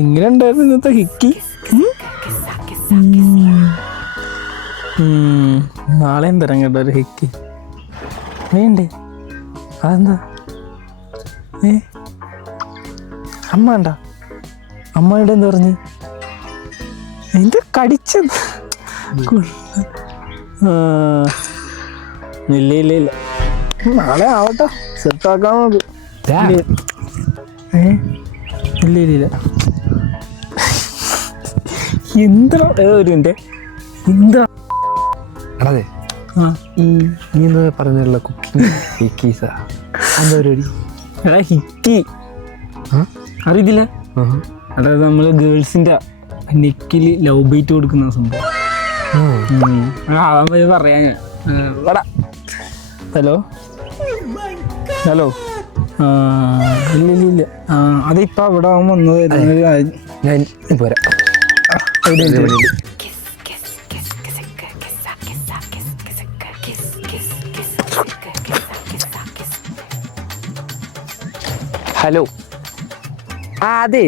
എങ്ങനെ ഉണ്ടായിരുന്നു ഇന്നത്തെ ഹിക്കി? നാളെയും തരാം കേട്ടോ ഒരു ഹിക്കി. വേണ്ടേ? അതെന്താ? അമ്മ വേണ്ട? അമ്മയുടെ എന്താ പറഞ്ഞു? എന്ത് കടിച്ചത്? ഇല്ല ഇല്ല ഇല്ല, നാളെ ആവട്ടെ, സെറ്റാക്കാൻ മതി. ഇല്ല ഇല്ല ഇല്ല, എന്താ ഒരു മിനിറ്റ്, എന്താ അതെ ഈ നീ എന്താ പറഞ്ഞുള്ള കുക്കിംഗ് ഹിക്കീസാ എന്താ പരിപാടി? എടാ ഹിക്കി അറിയത്തില്ല? അതായത് നമ്മള് ഗേൾസിന്റെ നെക്കില് ലവ് ബൈറ്റ് കൊടുക്കുന്ന സംഭവം. പറയാ ഞാൻ. ഹലോ ഹലോ, ഇല്ല ഇല്ല ഇല്ല, അതിപ്പോ അവിടെ ആവാൻ വന്നത്. ഞാൻ പോരാ. ഹലോ, അതെ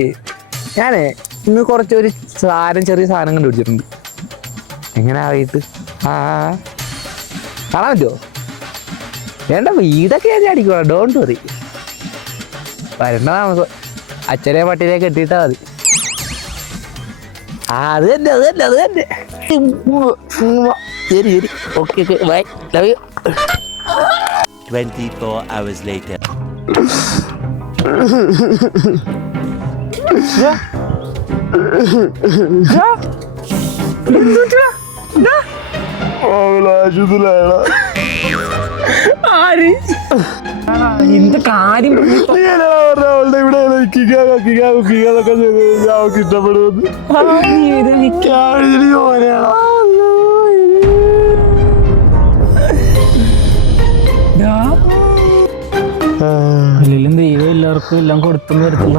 ഞാനേ ഇന്ന് കുറച്ചൊരു ചെറിയ സാധനം കണ്ടുപിടിച്ചിട്ടുണ്ട്. എങ്ങനെ ആയിട്ട് കാണാൻ പറ്റുമോ? വേണ്ട, വീടൊക്കെ ഞാൻ അടിക്കണം, ഡോണ്ട് വറി. വരണ്ട താമസം അച്ഛനെ പട്ടിനെ കെട്ടിയിട്ടാ മതി. അത് തന്നെ അത് തന്നെ അത് തന്നെ. ശരി ശരി, okay okay, bye, love you. 24 hours later. എന്ത് കാര്യം ഇഷ്ടപ്പെടുന്നത് അല്ലെങ്കിലും ദൈവം എല്ലാവർക്കും എല്ലാം കൊടുത്തെന്ന് വരത്തില്ല.